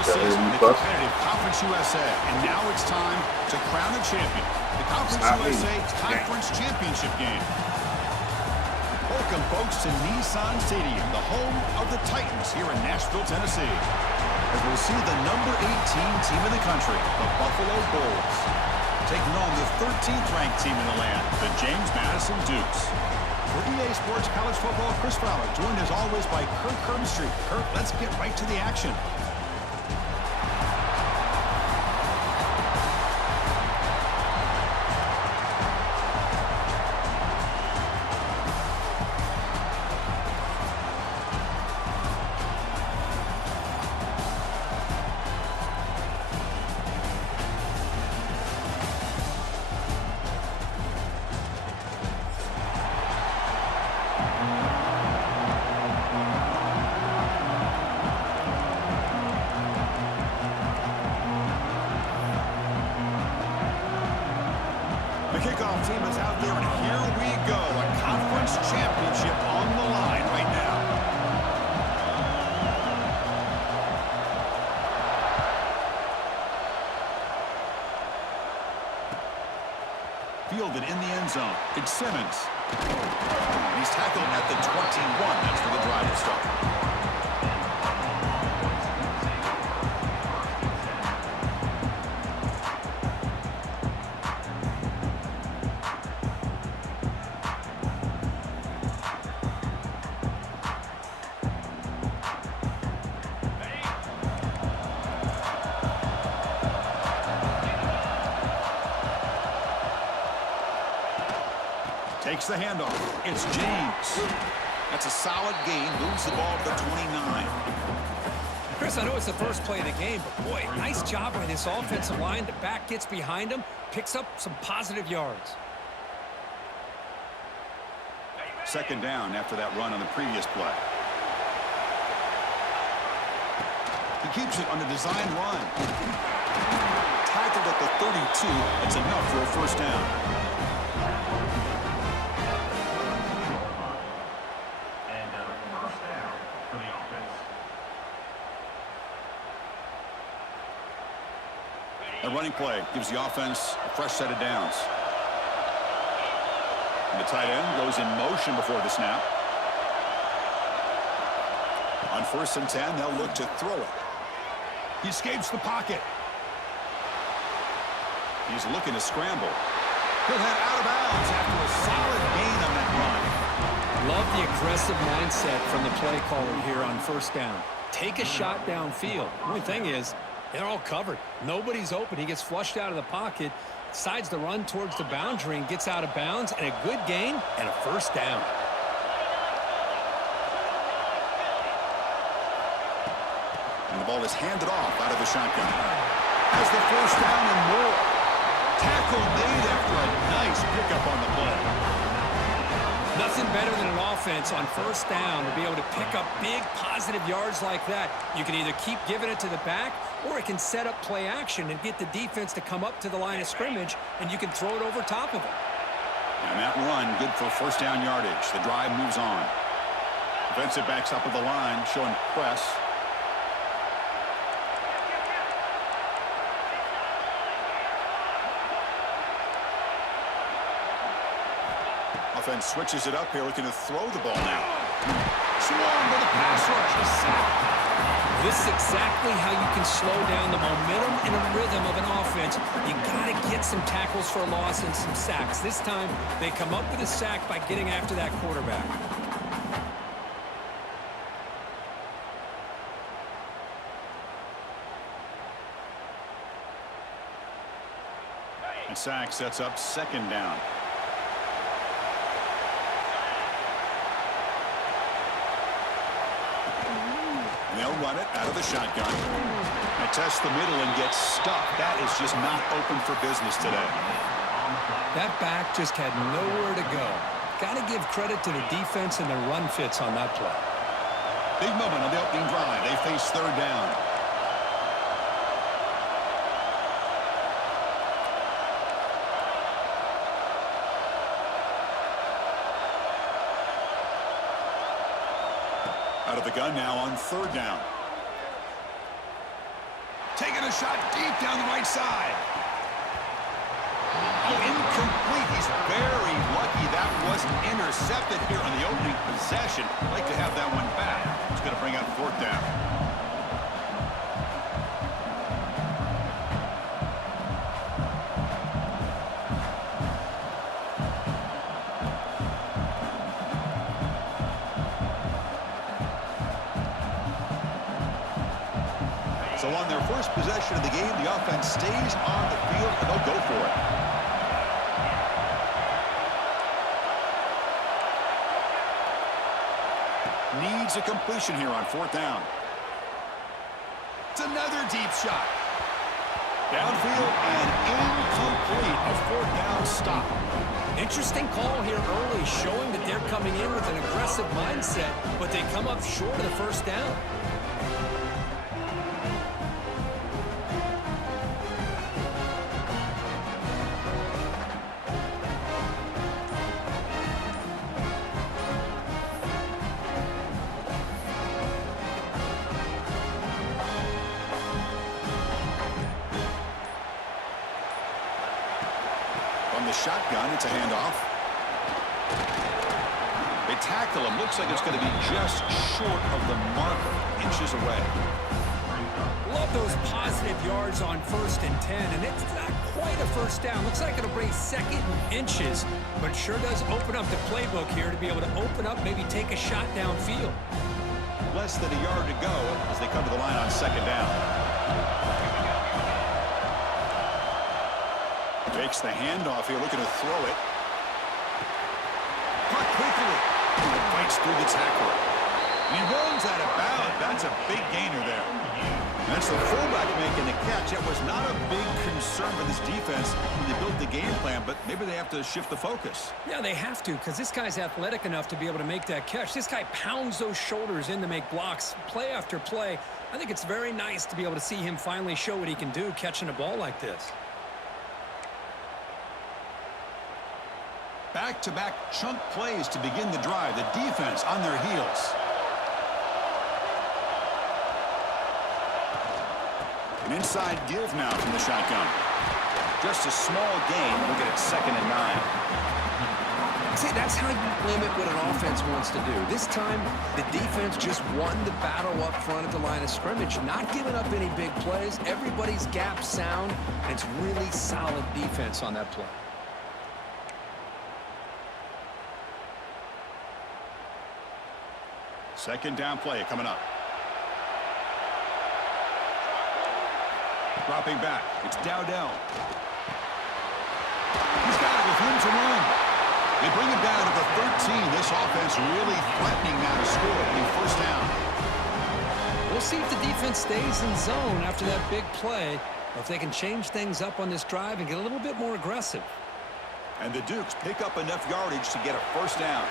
regular season in the competitive Conference USA, and now it's time to crown a champion. The Conference USA Conference Championship game. Welcome, folks, to Nissan Stadium, the home of the Titans here in Nashville, Tennessee, as we'll see the number 18 team in the country, the Buffalo Bulls, taking on the 13th ranked team in the land, the James Madison Dukes. For EA Sports College Football, Chris Fowler, joined as always by Kirk Herbstreit. Kirk, let's get right to the action. Kickoff team is out there, and here we go. A conference championship on the line right now. Fielded in the end zone. It's Simmons. He's tackled at the 21. That's where the drive will start. Takes the handoff. It's James. That's a solid gain. Moves the ball to the 29. Chris, I know it's the first play of the game, but boy, nice job by this offensive line. The back gets behind him, picks up some positive yards. Second down after that run on the previous play. He keeps it on the design run. Tackled at the 32. That's enough for a first down. A running play gives the offense a fresh set of downs. And the tight end goes in motion before the snap. On 1st and 10, they'll look to throw it. He escapes the pocket. He's looking to scramble. He'll head out of bounds after a solid gain on that run. Love the aggressive mindset from the play caller here on 1st down. Take a shot downfield. The only thing is, they're all covered. Nobody's open. He gets flushed out of the pocket, decides to run towards the boundary and gets out of bounds, and a good gain and a first down. And the ball is handed off out of the shotgun. Has the first down and more. Tackle made after a nice pickup on the play. Nothing better than an offense on 1st down to be able to pick up big positive yards like that. You can either keep giving it to the back, or it can set up play action and get the defense to come up to the line of scrimmage, and you can throw it over top of it. And that run, good for first down yardage. The drive moves on. Defensive backs up at the line, showing press. Offense switches it up here, looking to throw the ball now. Swarm with a pass rush. This is exactly how you can slow down the momentum and a rhythm of an offense. You got to get some tackles for a loss and some sacks. This time, they come up with a sack by getting after that quarterback. And sack sets up 2nd down. They'll run it out of the shotgun. They test the middle and get stuck. That is just not open for business today. That back just had nowhere to go. Got to give credit to the defense and their run fits on that play. Big moment on the opening drive. They face 3rd down. Out of the gun now on 3rd down. Taking a shot deep down the right side. Oh, incomplete. He's very lucky that wasn't intercepted here on the opening possession. Like to have that one back. It's going to bring out fourth down. So on their first possession of the game, the offense stays on the field, and they'll go for it. Needs a completion here on fourth down. It's another deep shot. Downfield and incomplete. A fourth down stop. Interesting call here early, showing that they're coming in with an aggressive mindset, but they come up short of the first down. From the shotgun, it's a handoff. They tackle him. Looks like it's going to be just short of the marker, inches away. Love those positive yards on 1st and 10, and it's not quite a first down. Looks like it'll bring second and inches, but it sure does open up the playbook here to be able to open up, maybe take a shot downfield. Less than a yard to go as they come to the line on second down. Fakes the handoff here, looking to throw it. Caught quickly. Fights through the tackler. And he runs out of bounds. That's a big gainer there. That's the fullback making the catch. That was not a big concern for this defense when they built the game plan, but maybe they have to shift the focus. Yeah, they have to, because this guy's athletic enough to be able to make that catch. This guy pounds those shoulders in to make blocks play after play. I think it's very nice to be able to see him finally show what he can do catching a ball like this. Back-to-back chunk plays to begin the drive. The defense on their heels. An inside give now from the shotgun. Just a small gain. Look at it, 2nd and 9. See, that's how you limit what an offense wants to do. This time, the defense just won the battle up front at the line of scrimmage, not giving up any big plays. Everybody's gap sound, and it's really solid defense on that play. Second down play coming up. Dropping back. It's Dowdell. He's got it with room to run. They bring him down to the 13. This offense really threatening now to score in first down. We'll see if the defense stays in zone after that big play, or if they can change things up on this drive and get a little bit more aggressive. And the Dukes pick up enough yardage to get a first down.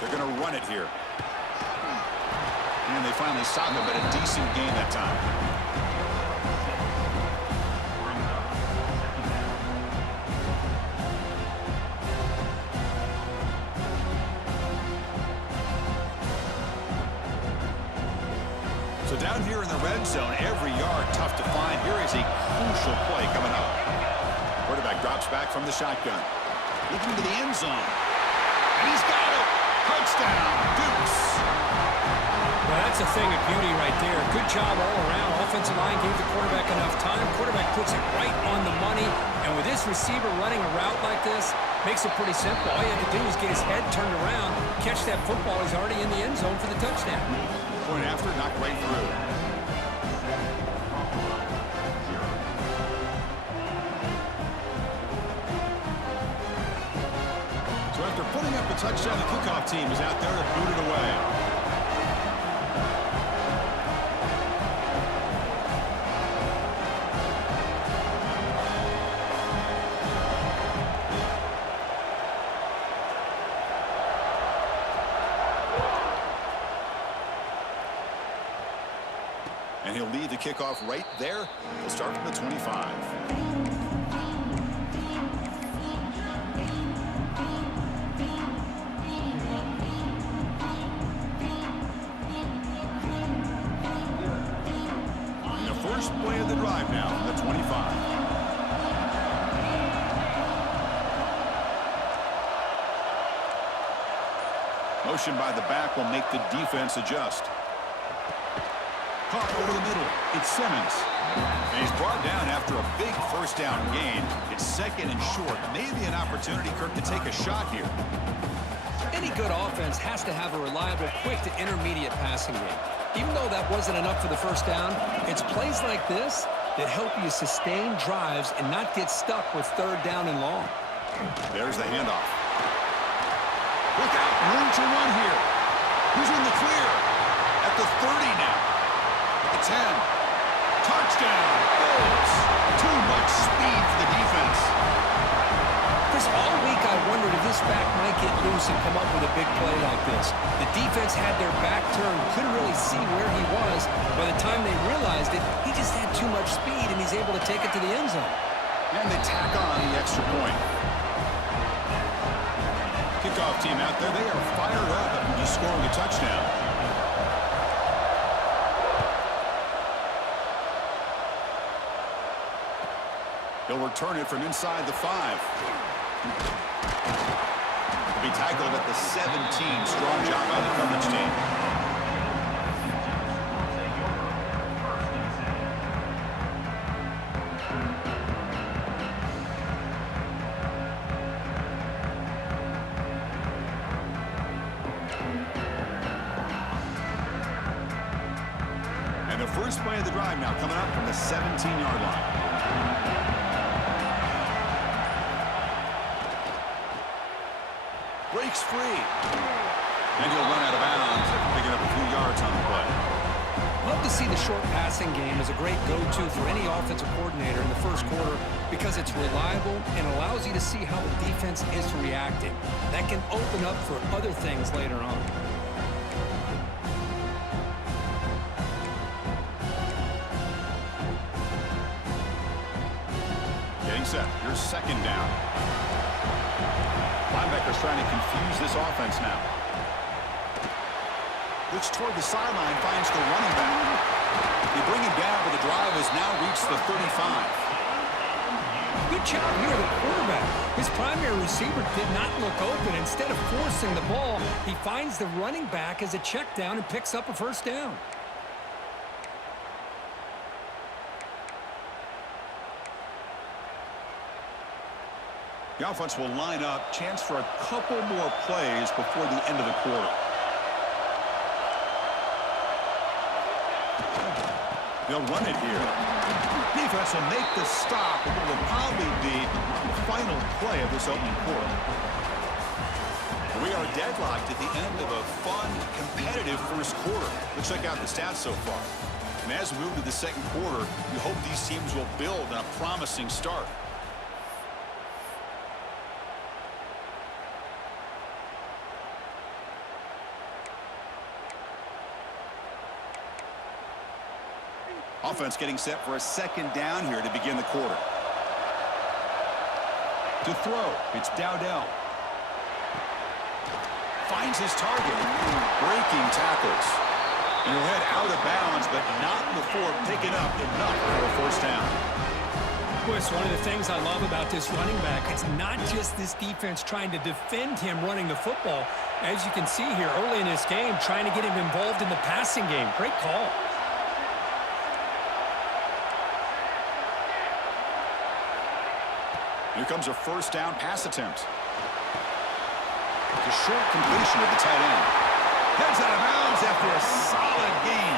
They're going to run it here. And they finally stop him, but a decent gain that time. So down here in the red zone, every yard tough to find. Here is a crucial play coming up. Quarterback drops back from the shotgun. Looking into the end zone. And he's got it. Touchdown, Dukes. Well, that's a thing of beauty right there. Good job all around. Offensive line gave the quarterback enough time. Quarterback puts it right on the money. And with this receiver running a route like this, makes it pretty simple. All you have to do is get his head turned around, catch that football. He's already in the end zone for the touchdown. Point after, knocked right through. So after putting up a touchdown, the kickoff team is out there to boot it away. And he'll lead the kickoff right there. He'll start from the 25. first play of the drive now from the 25. Motion by the back will make the defense adjust. Caught over the middle. It's Simmons. And he's brought down after a big first down gain. It's second and short. Maybe an opportunity, Kirk, to take a shot here. Any good offense has to have a reliable, quick to intermediate passing game. Even though that wasn't enough for the first down, it's plays like this that help you sustain drives and not get stuck with third down and long. There's the handoff. Look out, room to run here. Who's in the clear? At the 30 now. At the 10. Touchdown. Bills. Too much speed for the defense. Chris, all week I wondered if this back might get loose and come up with a big play like this. The defense had their back turned, couldn't really see where he was. By the time they realized it, he just had too much speed, and he's able to take it to the end zone. And they tack on the extra point. Kickoff team out there, they are fired up after just scoring a touchdown. He'll return it from inside the 5. He'll be tackled at the 17. Strong job by the coverage team. And the first play of the drive now coming up from the 17-yard line. Breaks free. And he'll run out of bounds after picking up a few yards on the play. Love to see the short passing game as a great go-to for any offensive coordinator in the first quarter because it's reliable and allows you to see how the defense is reacting. That can open up for other things later on. Getting set. Here's second down. Linebackers trying to confuse this offense now. Looks toward the sideline, finds the running back. They bring him down, but the drive has now reached the 35. Good job here, the quarterback. His primary receiver did not look open. Instead of forcing the ball, he finds the running back as a check down and picks up a first down. The offense will line up. Chance for a couple more plays before the end of the quarter. They'll run it here. Defense will make the stop. It will probably be the final play of this opening quarter. We are deadlocked at the end of a fun, competitive first quarter. Let's check out the stats so far. And as we move to the second quarter, we hope these teams will build on a promising start. Offense getting set for a second down here to begin the quarter. To throw, it's Dowdell. Finds his target. Breaking tackles. And he'll head out of bounds, but not before picking up enough for a first down. Chris, one of the things I love about this running back, it's not just this defense trying to defend him running the football. As you can see here early in this game, trying to get him involved in the passing game. Great call. Here comes a first down pass attempt. The short completion of the tight end. Heads out of bounds after a solid gain.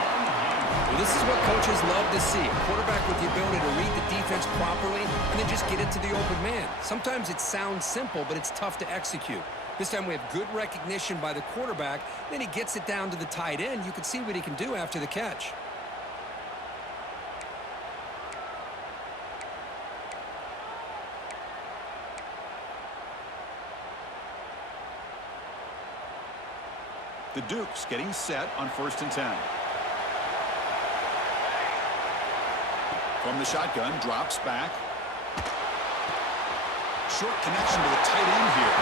Well, this is what coaches love to see. A quarterback with the ability to read the defense properly and then just get it to the open man. Sometimes it sounds simple, but it's tough to execute. This time we have good recognition by the quarterback. Then he gets it down to the tight end. You can see what he can do after the catch. The Dukes getting set on 1st and 10. From the shotgun, drops back. Short connection to the tight end here.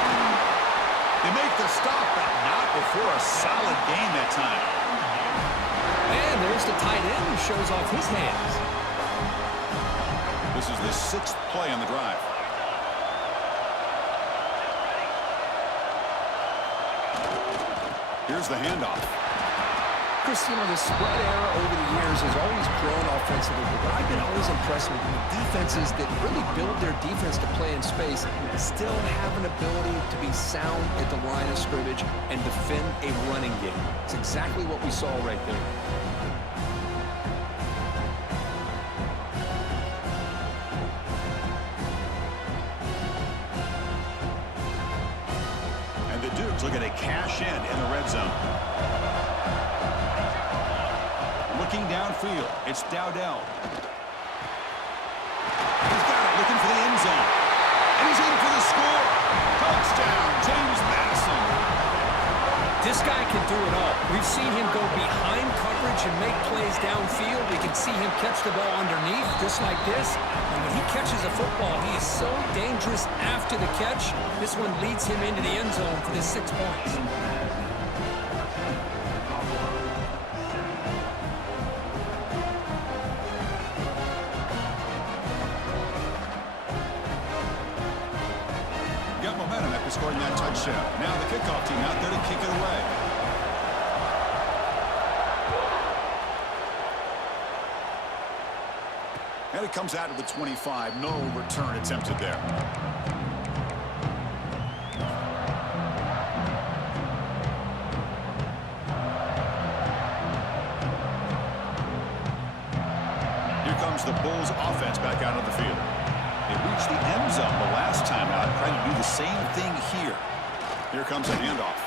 They make the stop, but not before a solid gain that time. And there's the tight end who shows off his hands. This is the 6th play on the drive. Here's the handoff. Chris, you know, the spread era over the years has always grown offensively, but I've been always impressed with defenses that really build their defense to play in space, still have an ability to be sound at the line of scrimmage and defend a running game. It's exactly what we saw right there. And the Dukes looking to cash in the red zone. Looking downfield, it's Dowdell. He's got it, looking for the end zone. And he's in for the score. Touchdown, James Madison. This guy can do it all. We've seen him go behind coverage and make plays downfield. We can see him catch the ball underneath, just like this. And when he catches a football, he is so dangerous after the catch. This one leads him into the end zone for the 6 points. Got momentum after scoring that touchdown. Now the kickoff team out there to kick it away. And it comes out of the 25. No return attempted there. Here comes the Bulls offense back out of the field. They reached the end zone the last time out, trying to do the same thing here. Here comes a handoff.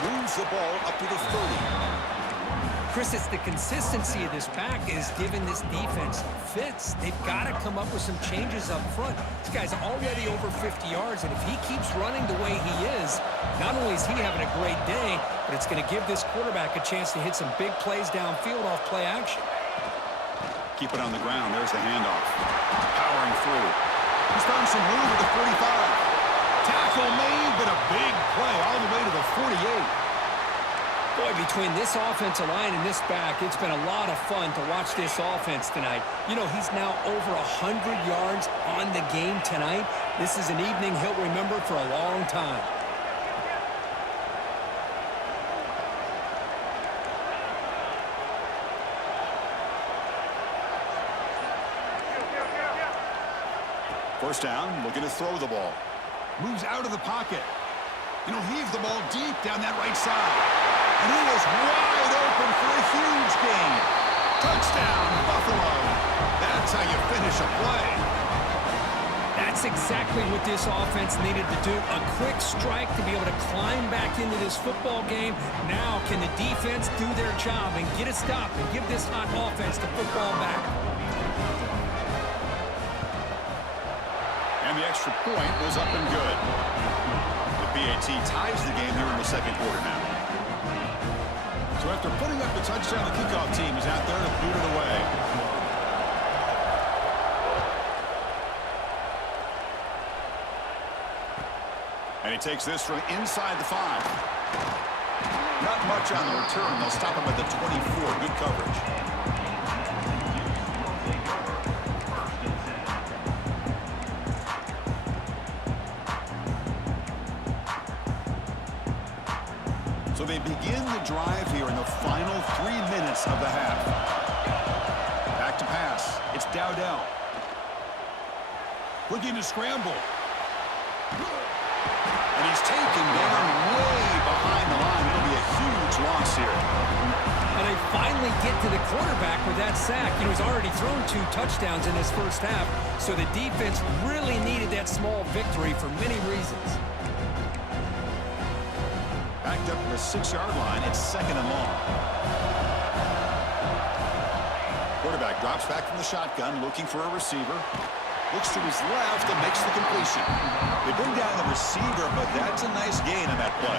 Moves the ball up to the 30. Chris, it's the consistency of this back is giving this defense fits. They've got to come up with some changes up front. This guy's already over 50 yards, and if he keeps running the way he is, not only is he having a great day, but it's going to give this quarterback a chance to hit some big plays downfield off play action. Keep it on the ground. There's the handoff. Powering through. He's found some room at the 45. Tackle made, but a big play all the way to the 48. Boy, between this offensive line and this back, it's been a lot of fun to watch this offense tonight. You know, he's now over 100 yards on the game tonight. This is an evening he'll remember for a long time. First down, looking to throw the ball. Moves out of the pocket. You know, heaves the ball deep down that right side. And he is wide open for a huge gain. Touchdown, Buffalo. That's how you finish a play. That's exactly what this offense needed to do. A quick strike to be able to climb back into this football game. Now can the defense do their job and get a stop and give this hot offense the football back? And the extra point was up and good. The PAT ties the game here in the second quarter now. So after putting up the touchdown, the kickoff team is out there to boot it away. And he takes this from inside the 5. Not much on the return. They'll stop him at the 24. Good coverage. So they begin the drive here in the final 3 minutes of the half. Back to pass. It's Dowdell. Looking to scramble. And he's taken down way behind the line. It'll be a huge loss here. And they finally get to the quarterback with that sack. You know, he's already thrown 2 touchdowns in this first half, so the defense really needed that small victory for many reasons. Backed up to the 6-yard line. It's second and long. Quarterback drops back from the shotgun, looking for a receiver. Looks to his left and makes the completion. They bring down the receiver, but that's a nice gain on that play.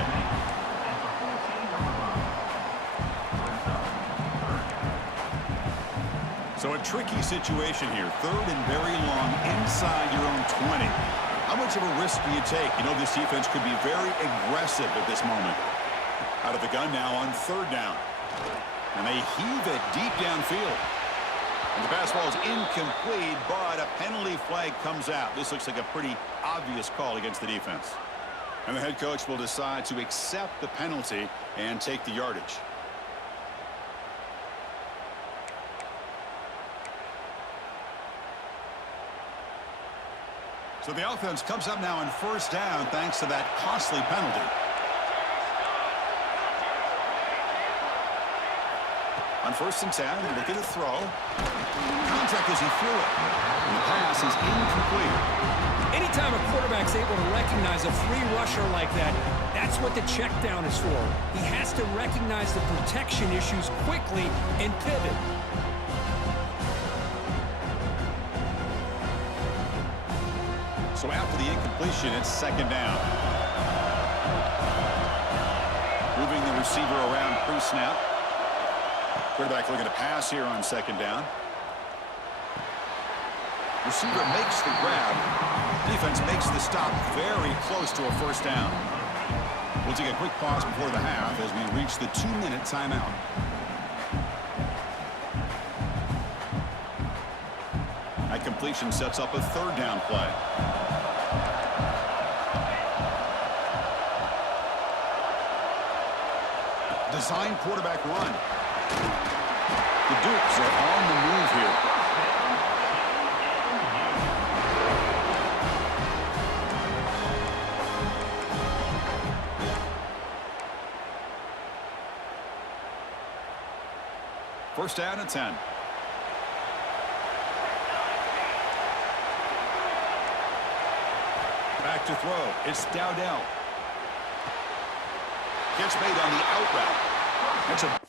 So a tricky situation here. Third and very long inside your own 20. How much of a risk do you take? You know, this defense could be very aggressive at this moment. Out of the gun now on third down. And they heave it deep downfield. And the pass ball is incomplete, but a penalty flag comes out. This looks like a pretty obvious call against the defense. And the head coach will decide to accept the penalty and take the yardage. So the offense comes up now on first down thanks to that costly penalty. On 1st and 10, looking to throw. Contact as he threw it. And the pass is incomplete. Anytime a quarterback's able to recognize a free rusher like that, that's what the check down is for. He has to recognize the protection issues quickly and pivot. So after the incompletion, it's 2nd down. Moving the receiver around pre-snap. Quarterback looking to pass here on 2nd down. Receiver makes the grab. Defense makes the stop very close to a 1st down. We'll take a quick pause before the half as we reach the 2-minute timeout. That completion sets up a 3rd down play. Design quarterback run. The Dukes are on the move here. First down and 10. Back to throw. It's Dowdell. Gets made on the out route. That's a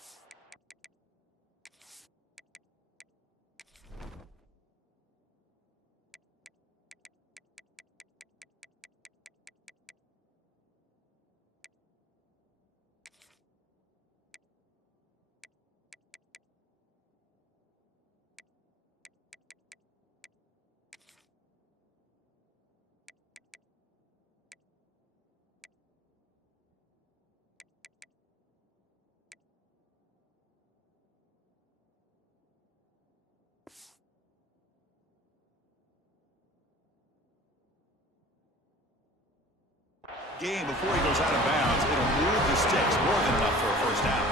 game before he goes out of bounds. It'll move the sticks more than enough for a 1st down.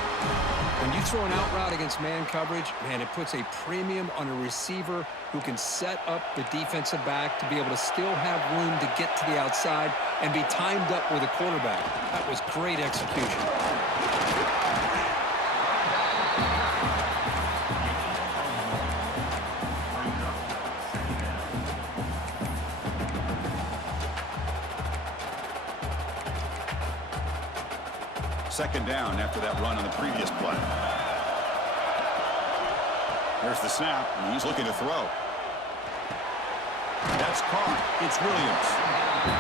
When you throw an out route against man coverage, man, it puts a premium on a receiver who can set up the defensive back to be able to still have room to get to the outside and be timed up with a quarterback. That was great execution. Second down after that run on the previous play. There's the snap, and he's looking to throw. That's caught. It's Williams.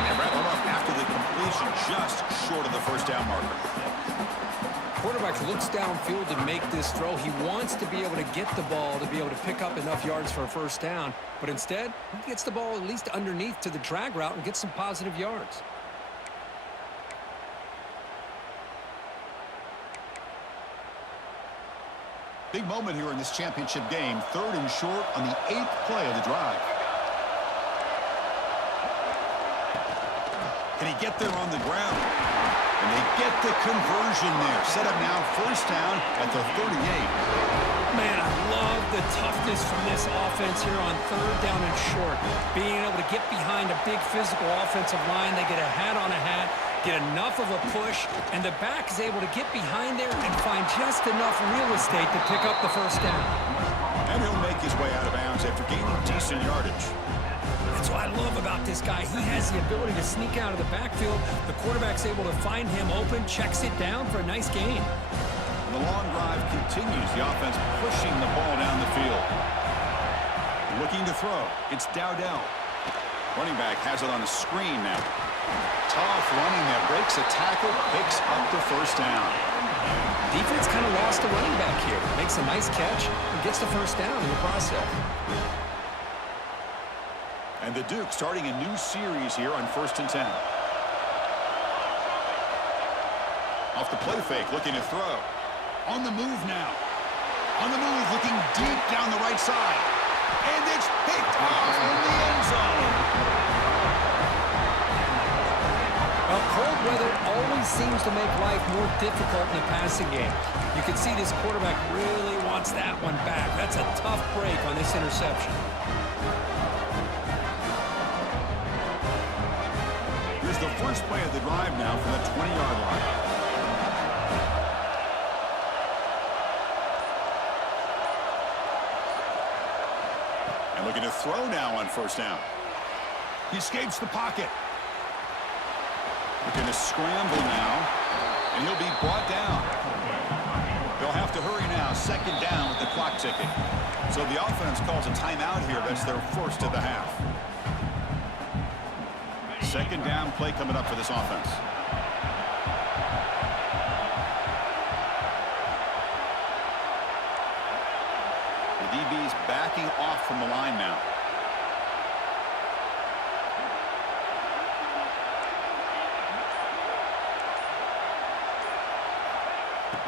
And wrap him up after the completion, just short of the 1st down marker. Quarterback looks downfield to make this throw. He wants to be able to get the ball to be able to pick up enough yards for a 1st down. But instead, he gets the ball at least underneath to the drag route and gets some positive yards. Big moment here in this championship game. 3rd and short on the 8th play of the drive. Can he get there on the ground? And they get the conversion there. Set up now 1st down at the 38. Man, I love the toughness from this offense here on 3rd down and short. Being able to get behind a big physical offensive line. They get a hat on a hat, get enough of a push, and the back is able to get behind there and find just enough real estate to pick up the 1st down. And he'll make his way out of bounds after gaining decent yardage. That's what I love about this guy. He has the ability to sneak out of the backfield. The quarterback's able to find him open, checks it down for a nice gain. And the long drive continues. The offense pushing the ball down the field. Looking to throw. It's Dowdell. Running back has it on a screen now. Tough running there. Breaks a tackle. Picks up the 1st down. Defense kind of lost a running back here. Makes a nice catch and gets the 1st down in the process. And the Duke starting a new series here on 1st and 10. Off the play fake, looking to throw. On the move now. On the move, looking deep down the right side. And it's picked off in the end zone. Well, cold weather always seems to make life more difficult in the passing game. You can see this quarterback really wants that one back. That's a tough break on this interception. Here's the first play of the drive now from the 20-yard line. And looking to throw now on first down. He escapes the pocket. Looking to scramble now, and he'll be brought down. They'll have to hurry now, second down with the clock ticking. So the offense calls a timeout here. That's their first of the half. Second down play coming up for this offense. The DB's backing off from the line now.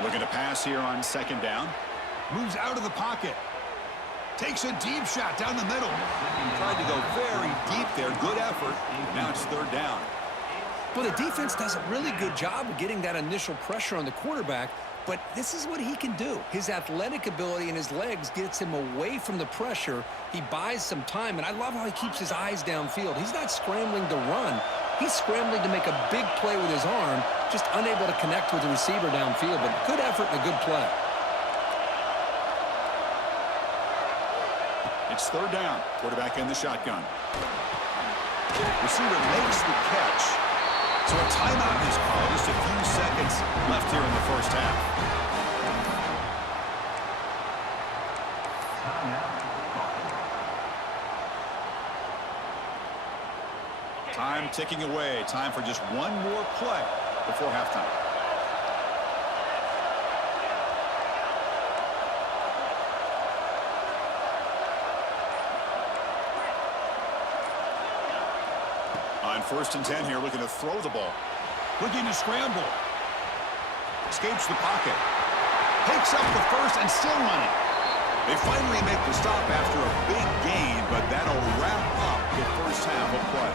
Looking to pass here on second down. Moves out of the pocket. Takes a deep shot down the middle. Tried to go very deep there. Good effort. Now it's third down. Well, the defense does a really good job of getting that initial pressure on the quarterback, but this is what he can do. His athletic ability and his legs gets him away from the pressure. He buys some time, and I love how he keeps his eyes downfield. He's not scrambling to run. He's scrambling to make a big play with his arm, just unable to connect with the receiver downfield, but good effort and a good play. It's third down. Quarterback in the shotgun. Receiver makes the catch. So a timeout is called. Just a few seconds left here in the first half. Time ticking away. Time for just one more play before halftime. On first and 10 here, looking to throw the ball. Looking to scramble. Escapes the pocket. Takes up the first and still running. They finally make the stop after a big gain, but that'll wrap up the first half of play.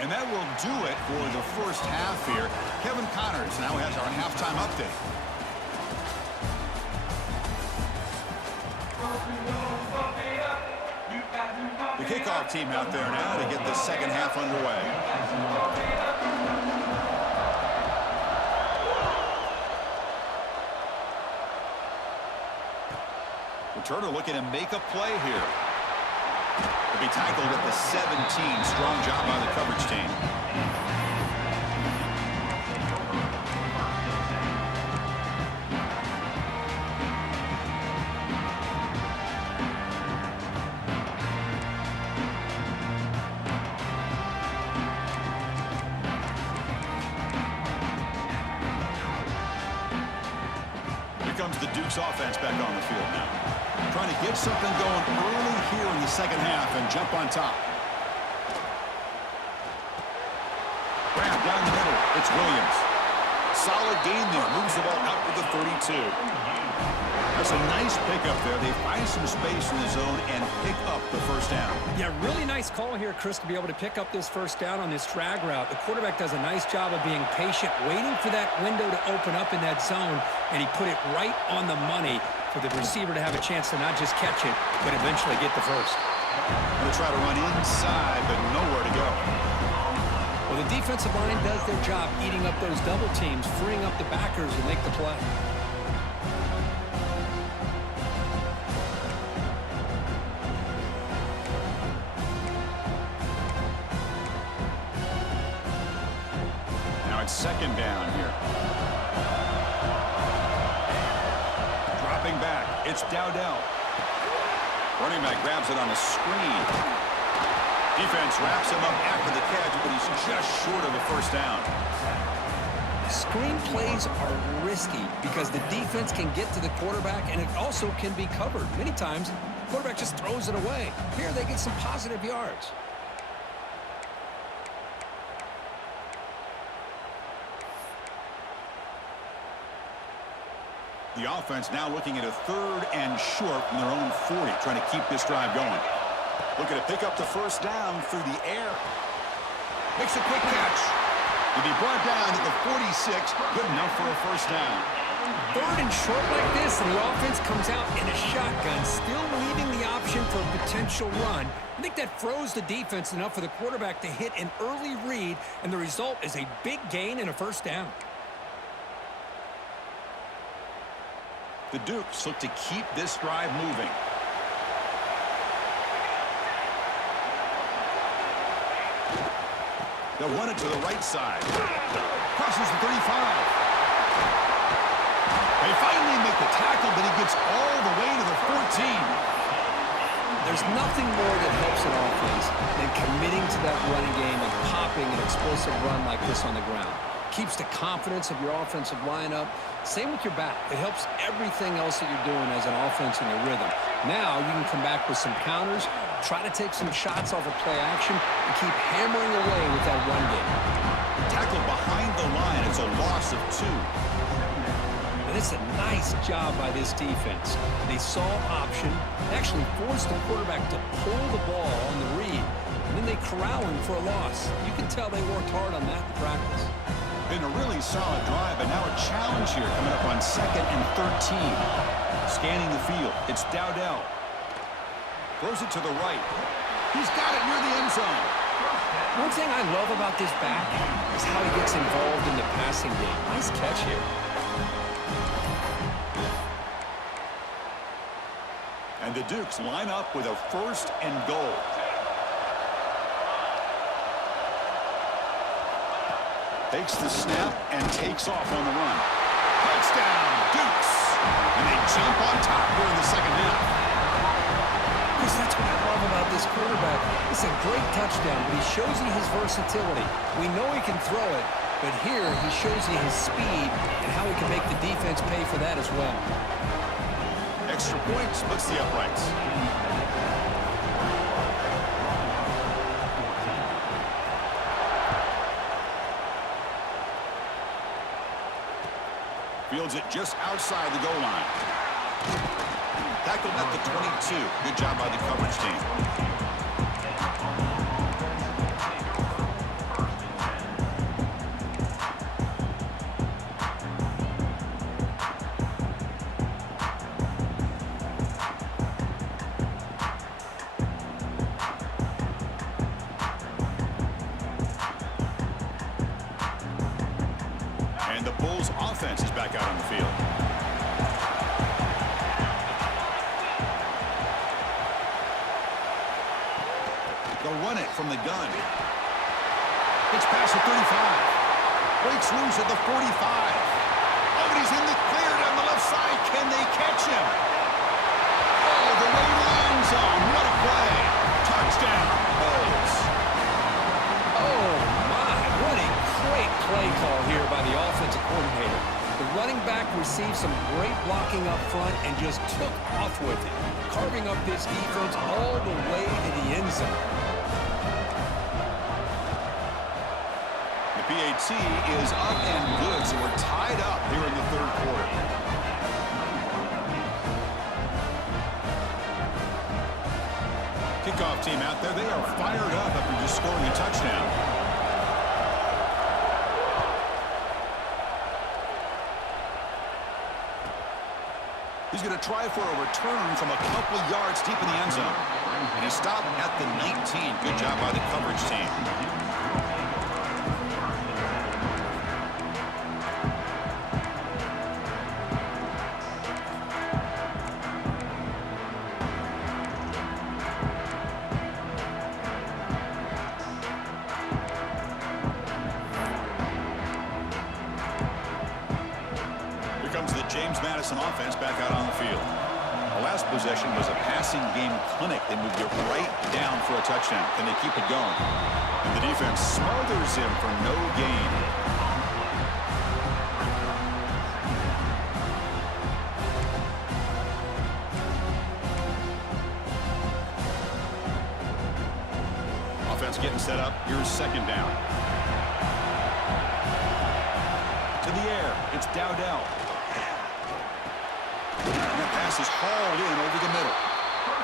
And that will do it for the first half here. Kevin Connors now has our halftime update. The kickoff team out there now to get the second half underway. Returner looking to make a play here. Will be tackled at the 17. Strong job by the coverage team. Here comes the Duke's offense back on the field now. Trying to get something going early here in the second half and jump on top. Grab down the middle. It's Williams. Solid gain there. Moves the ball out to the 32. That's a nice pickup there. They find some space in the zone and pick up the first down. Yeah, really nice call here, Chris, to be able to pick up this first down on this drag route. The quarterback does a nice job of being patient, waiting for that window to open up in that zone, and he put it right on the money for the receiver to have a chance to not just catch it, but eventually get the first. Going to try to run inside, but nowhere to go. Well, the defensive line does their job eating up those double teams, freeing up the backers and make the play. Now it's second down here. Dropping back, it's Dowdell. Running back grabs it on a screen. Defense wraps him up after the catch, but he's just short of the first down. Screen plays are risky because the defense can get to the quarterback, and it also can be covered. Many times, the quarterback just throws it away. Here, they get some positive yards. The offense now looking at a 3rd and short from their own 40, trying to keep this drive going. Looking to pick up the first down through the air. Makes a quick catch. To be brought down at the 46, good enough for a first down. 3rd and short like this, and the offense comes out in a shotgun, still leaving the option for a potential run. I think that froze the defense enough for the quarterback to hit an early read, and the result is a big gain and a first down. The Dukes look to keep this drive moving. They'll run it to the right side. Crosses the 35. They finally make the tackle, but he gets all the way to the 14. There's nothing more that helps an offense than committing to that running game and popping an explosive run like this on the ground. Keeps the confidence of your offensive lineup. Same with your back. It helps everything else that you're doing as an offense in your rhythm. Now you can come back with some counters, try to take some shots off of play action, and keep hammering away with that run game. Tackle behind the line. It's a loss of 2. And it's a nice job by this defense. They saw option, they actually forced the quarterback to pull the ball on the read, and then they corral him for a loss. You can tell they worked hard on that in practice. Been a really solid drive, but now a challenge here coming up on 2nd and 13. Scanning the field. It's Dowdell. Throws it to the right. He's got it near the end zone. One thing I love about this back is how he gets involved in the passing game. Nice catch here. And the Dukes line up with a 1st and goal. Takes the snap and takes off on the run. Touchdown, Dukes! And they jump on top here in the second half. Because that's what I love about this quarterback. It's a great touchdown, but he shows you his versatility. We know he can throw it, but here he shows you his speed and how he can make the defense pay for that as well. Extra point splits the uprights. Fields it just outside the goal line. Tackled at the 22. Good job by the coverage team. And the Bulls offense is back out on the field. They'll run it from the gun. It's past the 35. Breaks loose at the 45. Oh, and he's in the clear down the left side. Can they catch him? Oh, the way to the end zone. What a play. Touchdown, Bulls. Oh, my. What a great play call here by the offensive coordinator. The running back received some great blocking up front and just took off with it, carving up this defense all the way to the end zone. The PAT is up and good, so we're tied up here in the 3rd quarter. Kickoff team out there, they are fired up after just scoring a touchdown. He's going to try for a return from a couple yards deep in the end zone. And he stopped at the 19. Good job by the coverage team. Here comes the James Madison offense back out on the field. The last possession was a passing game clinic. They moved it right down for a touchdown. Can they keep it going? And the defense smothers him for no gain. Offense getting set up. Here's 2nd down. To the air. It's Dowdell. pass is hauled in over the middle.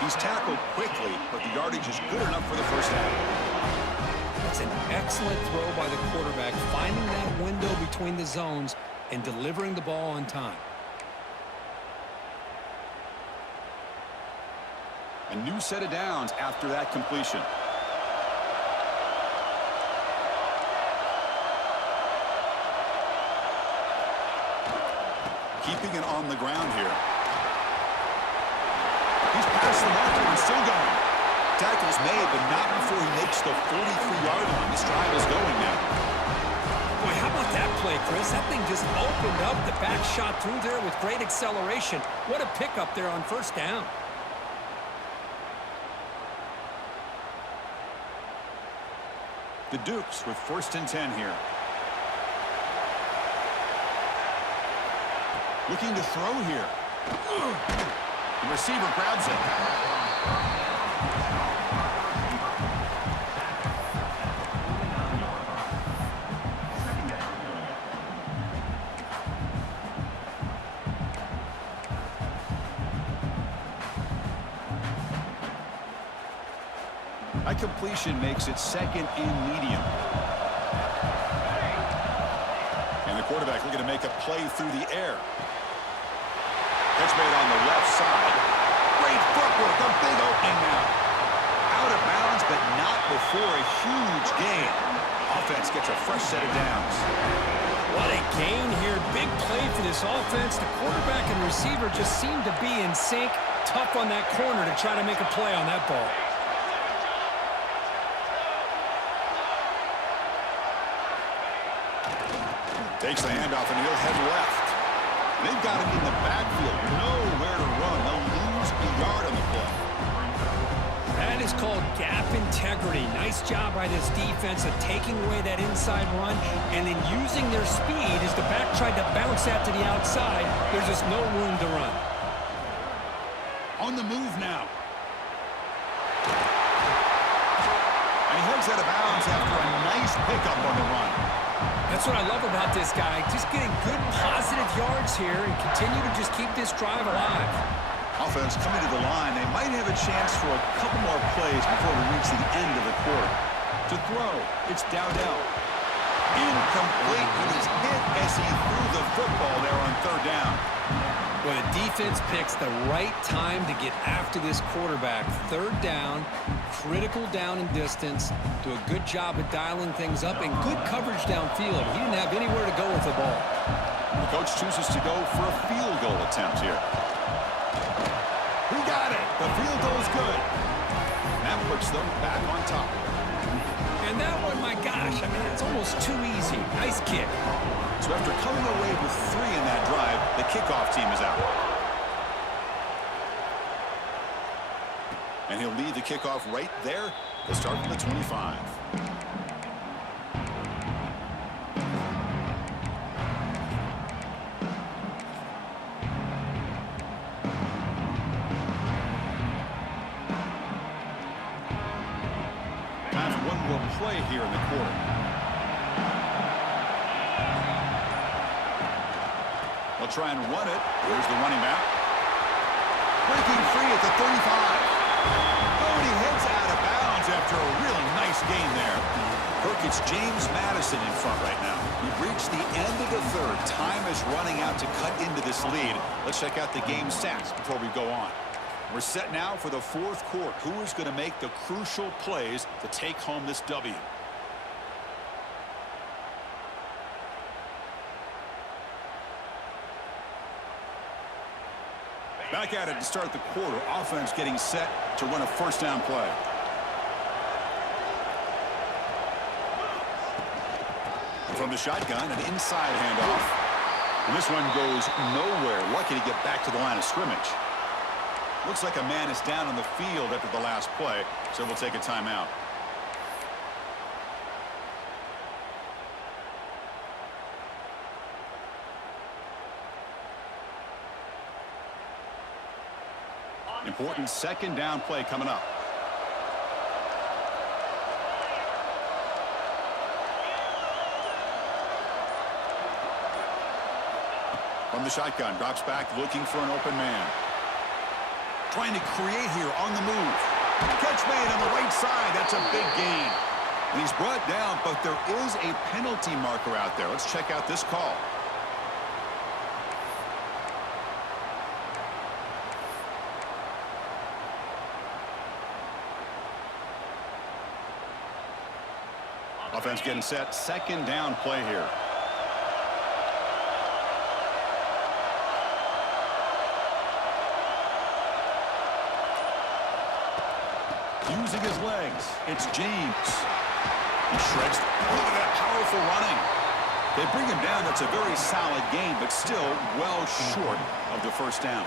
He's tackled quickly, but the yardage is good enough for the first down. That's an excellent throw by the quarterback, finding that window between the zones and delivering the ball on time. A new set of downs after that completion. Keeping it on the ground here. He's past the marker and still going. Tackle's made, but not before he makes the 43-yard line. This drive is going now. Boy, how about that play, Chris? That thing just opened up. The back shot through there with great acceleration. What a pickup there on first down. The Dukes with 1st and 10 here. Looking to throw here. The receiver grabs it. That completion makes it 2nd and medium. And the quarterback looking to make a play through the air. Catch made on the left side. Great footwork, a big opening now. Out of bounds, but not before a huge gain. Offense gets a fresh set of downs. What a gain here. Big play for this offense. The quarterback and receiver just seem to be in sync. Tough on that corner to try to make a play on that ball. Takes the handoff and he'll head left. They've got him in the backfield. Nowhere to run. They'll lose a yard on the play. That is called gap integrity. Nice job by this defense of taking away that inside run and then using their speed as the back tried to bounce that to the outside. There's just no room to run. On the move now. And he heads out of bounds after a nice pickup on the run. That's what I love about this guy. Just getting good positive yards here and continue to just keep this drive alive. Offense coming to the line. They might have a chance for a couple more plays before we reach the end of the quarter. To throw, it's Dowdell. Incomplete. He was hit as he threw the football there on 3rd down. Well, the defense picks the right time to get after this quarterback. 3rd down, critical down and distance. Do a good job of dialing things up and good coverage downfield. He didn't have anywhere to go with the ball. The coach chooses to go for a field goal attempt here. He got it. The field goal is good. That puts them back on top. And that one, my gosh, I mean, it's almost too easy. Nice kick. So after coming away with 3 in that drive, the kickoff team is out. And he'll lead the kickoff right there to start from the 25. Time for one more play here in the quarter. They'll try and run it. Here's the running back. Breaking free at the 35. Oh, and he heads out of bounds after a really nice gain there. Kirk, it's James Madison in front right now. We've reached the end of the 3rd. Time is running out to cut into this lead. Let's check out the game stats before we go on. We're set now for the 4th quarter. Who is going to make the crucial plays to take home this W? Back at it to start the quarter. Offense getting set to run a 1st down play. From the shotgun, an inside handoff. And this one goes nowhere. Lucky to get back to the line of scrimmage. Looks like a man is down on the field after the last play, so we'll take a timeout. Important 2nd down play coming up. From the shotgun, drops back looking for an open man. Trying to create here on the move. Catch made on the right side. That's a big gain. And he's brought down, but there is a penalty marker out there. Let's check out this call. Offense getting set. Second down play here. Using his legs. It's James. He shreds. Look at that powerful running. They bring him down. That's a very solid game, but still well short of the first down.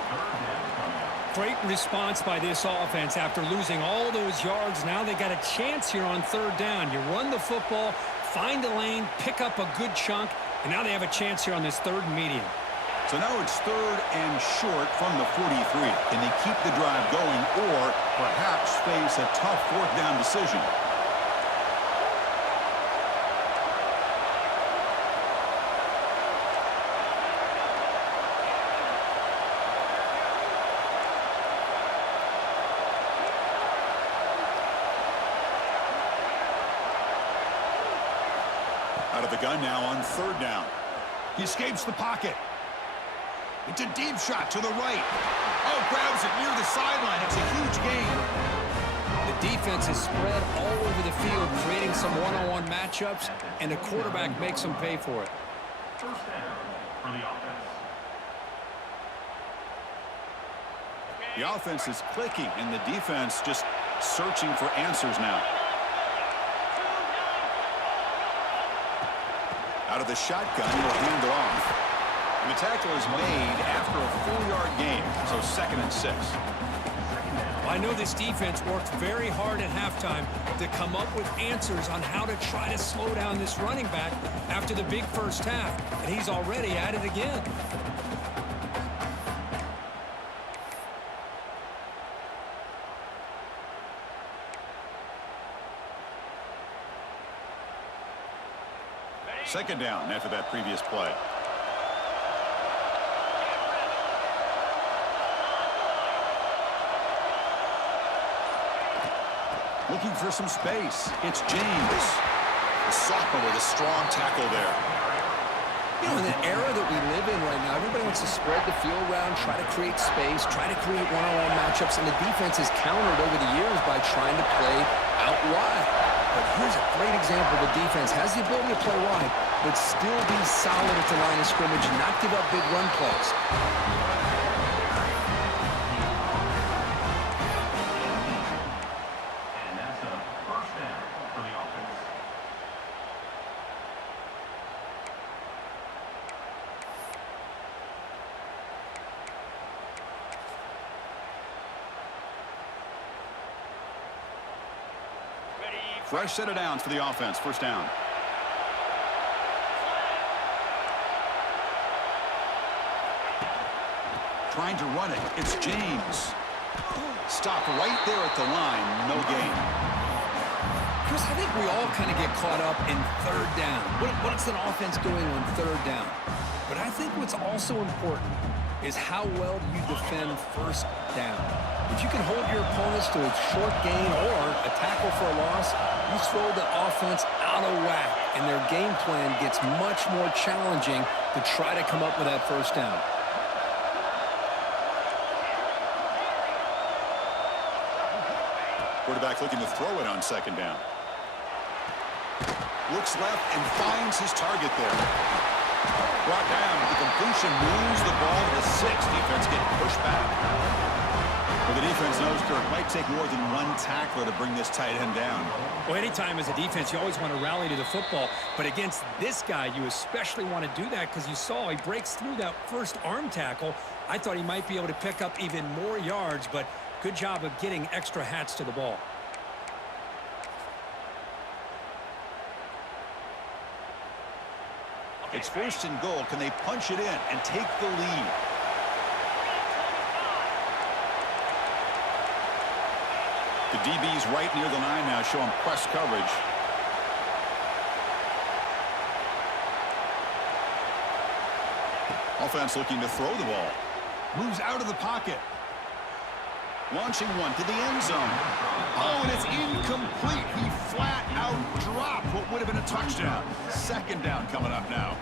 Great response by this offense after losing all those yards. Now they got a chance here on third down. You run the football, find a lane, pick up a good chunk, and now they have a chance here on this third and medium. So now it's third and short from the 43. Can they keep the drive going or perhaps face a tough fourth down decision? Out of the gun now on third down. He escapes the pocket. It's a deep shot to the right. Oh, grabs it near the sideline. It's a huge gain. The defense is spread all over the field, creating some one-on-one matchups, and the quarterback makes them pay for it. First down for the offense. The offense is clicking, and the defense just searching for answers now. Out of the shotgun, he'll hand it off. And the tackle is made after a 4-yard gain, so 2nd and 6. Well, I know this defense worked very hard at halftime to come up with answers on how to try to slow down this running back after the big first half, and he's already at it again. Second down after that previous play. Looking for some space. It's James. The sophomore with a strong tackle there. You know, in the era that we live in right now, everybody wants to spread the field around, try to create space, try to create one-on-one matchups, and the defense has countered over the years by trying to play out wide. But here's a great example. The defense has the ability to play wide, but still be solid at the line of scrimmage and not give up big run plays. And that's a first down for the offense. Fresh set of downs for the offense. First down. Trying to run it. It's James. Stopped right there at the line. No gain. Chris, I think we all kind of get caught up in third down. What's an offense doing on third down? But I think what's also important is how well you defend first down. If you can hold your opponents to a short gain or a tackle for a loss, you throw the offense out of whack, and their game plan gets much more challenging to try to come up with that first down. Quarterback looking to throw it on second down. Looks left and finds his target there. Brought down. The completion moves the ball to the 6. Defense getting pushed back. Well, the defense knows, Kirk, it might take more than one tackler to bring this tight end down. Well, anytime as a defense, you always want to rally to the football. But against this guy, you especially want to do that because you saw he breaks through that first arm tackle. I thought he might be able to pick up even more yards, but good job of getting extra hats to the ball. It's first and goal. Can they punch it in and take the lead? The DB's right near the line now, showing press coverage. Offense looking to throw the ball. Moves out of the pocket. Launching one to the end zone. Oh, and it's incomplete. He flat out dropped what would have been a touchdown. Second down coming up now.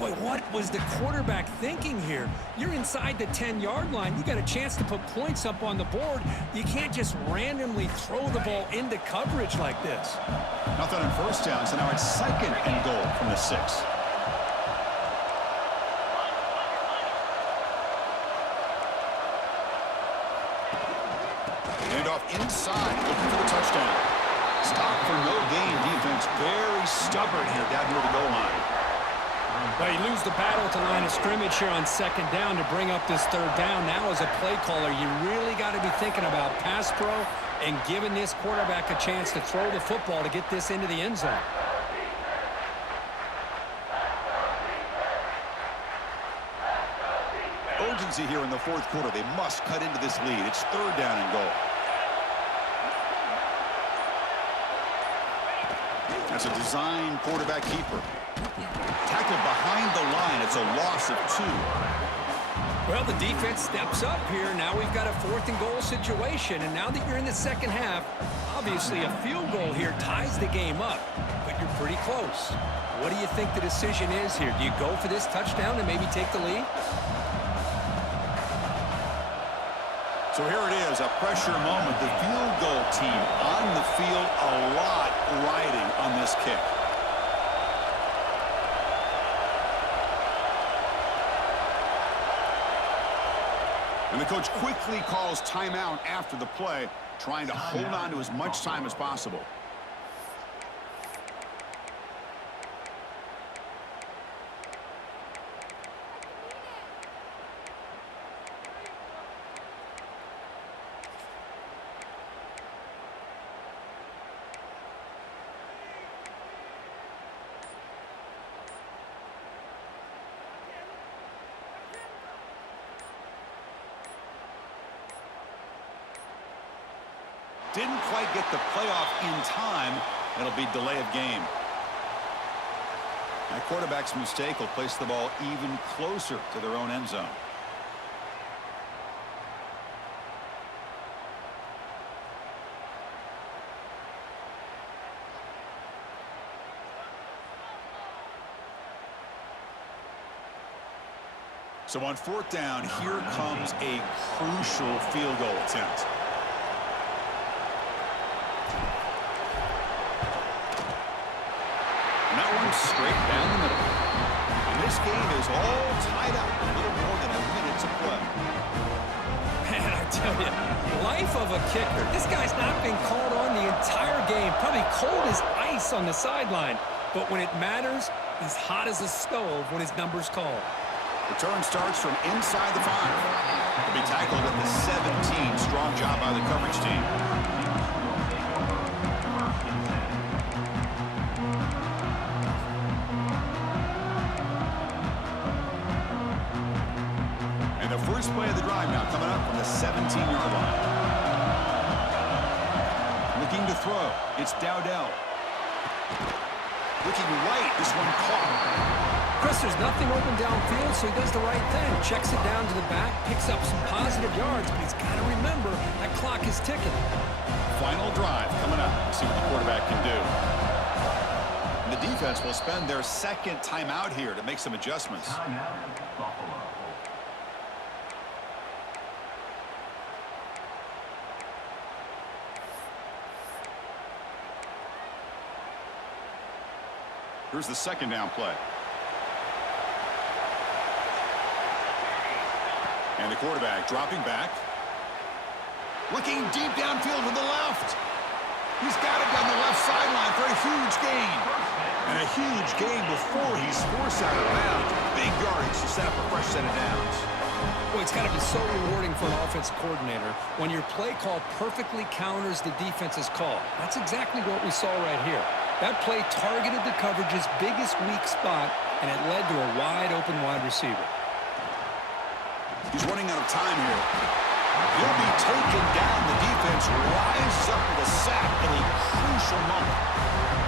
Boy, what was the quarterback thinking here? You're inside the 10-yard line. You got a chance to put points up on the board. You can't just randomly throw the ball into coverage like this. Nothing on first down, so now it's second and goal from the 6. Inside, looking for the touchdown. Stop for no gain. Defense very stubborn here down near the goal line. Well, you lose the battle at the line of scrimmage here on second down to bring up this third down. Now, as a play caller, you really got to be thinking about pass pro and giving this quarterback a chance to throw the football to get this into the end zone. Urgency here in the fourth quarter. They must cut into this lead. It's third down and goal. That's a design quarterback keeper. Tackled behind the line. It's a loss of 2. Well, the defense steps up here. Now we've got a fourth and goal situation. And now that you're in the second half, obviously a field goal here ties the game up. But you're pretty close. What do you think the decision is here? Do you go for this touchdown and maybe take the lead? So here it is, a pressure moment. The field goal team on the field, a lot riding on this kick. And the coach quickly calls timeout after the play, trying to hold on to as much time as possible. Didn't quite get the playoff in time. It'll be delay of game. That quarterback's mistake will place the ball even closer to their own end zone. So on fourth down, here comes a crucial field goal attempt. Straight down the middle. And this game is all tied up. A little more than a minute to play. Man, I tell you, life of a kicker. This guy's not been called on the entire game. Probably cold as ice on the sideline. But when it matters, he's hot as a stove when his number's called. Return starts from inside the 5. He'll be tackled at the 17. Strong job by the coverage team. First play of the drive now coming up from the 17-yard line. Looking to throw. It's Dowdell. Looking right. This one caught. Chris, there's nothing open downfield, so he does the right thing. Checks it down to the back, picks up some positive yards, but he's got to remember that clock is ticking. Final drive coming up. See what the quarterback can do. And the defense will spend their second timeout here to make some adjustments. Here's the second down play. And the quarterback dropping back. Looking deep downfield to the left. He's got it down the left sideline for a huge gain. And a huge gain before he's forced out of bounds. Big yardage to set up a fresh set of downs. Well, it's got to be so rewarding for an offensive coordinator when your play call perfectly counters the defense's call. That's exactly what we saw right here. That play targeted the coverage's biggest weak spot, and it led to a wide-open wide receiver. He's running out of time here. He'll be taken down. The defense rises up with a sack at a crucial moment.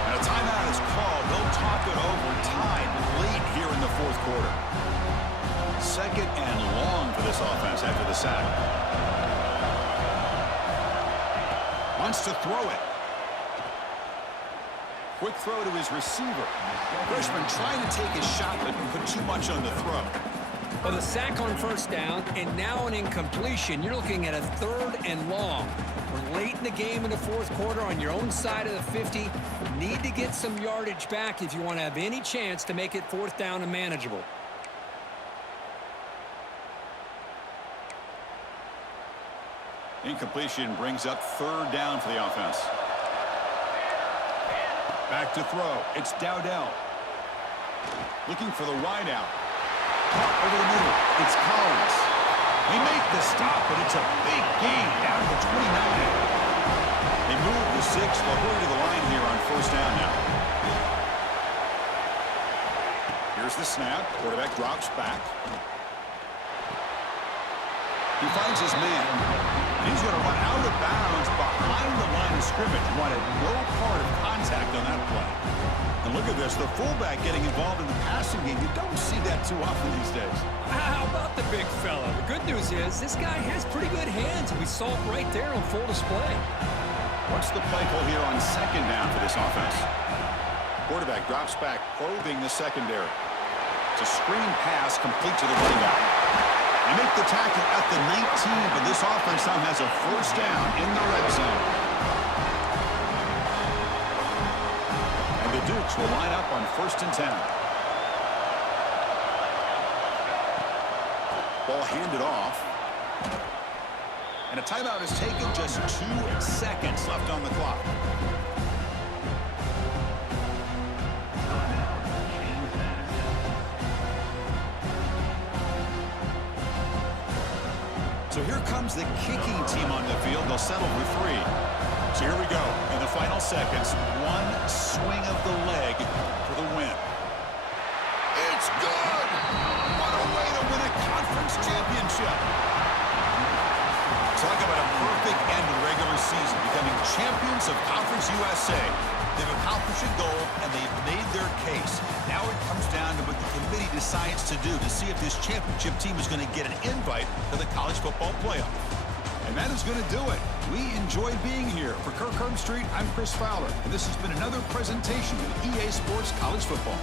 And a timeout is called. They'll talk it over, tied late here in the fourth quarter. Second and long for this offense after the sack. Wants to throw it. Quick throw to his receiver. Freshman trying to take his shot, but put too much on the throw. Well, the sack on first down, and now an incompletion. You're looking at a 3rd and long. We're late in the game in the 4th quarter on your own side of the 50. Need to get some yardage back if you want to have any chance to make it 4th down and manageable. Incompletion brings up 3rd down for the offense. Back to throw. It's Dowdell. Looking for the wide out. Over the middle. It's Collins. They make the stop, but it's a big gain down to 29. They move the 6. They'll hurry to the line here on 1st down now. Here's the snap. Quarterback drops back. He finds his man. And he's going to run out of bounds behind the line of scrimmage. Wanted no part of contact on that play. And look at this, the fullback getting involved in the passing game. You don't see that too often these days. How about the big fella? The good news is this guy has pretty good hands, and we saw it right there on full display. What's the play call here on 2nd down for this offense? Quarterback drops back, probing the secondary. It's a screen pass complete to the running back. They make the tackle at the 19, but this offense now has a 1st down in the red zone. And the Dukes will line up on 1st and 10. Ball handed off. And a timeout is taken, just 2 seconds left on the clock. So here comes the kicking team on the field. They'll settle for 3. So here we go. In the final seconds, 1 swing of the leg for the win. It's good! What a way to win a conference championship! Talk about a perfect end to the regular season, becoming champions of Conference USA. They've accomplished a goal, and they've made their case. Now it comes down to what the committee decides to do to see if this championship team is going to get an invite to the college football playoff. And that is going to do it. We enjoy being here. For Kirk Street, I'm Chris Fowler, and this has been another presentation of EA Sports College Football.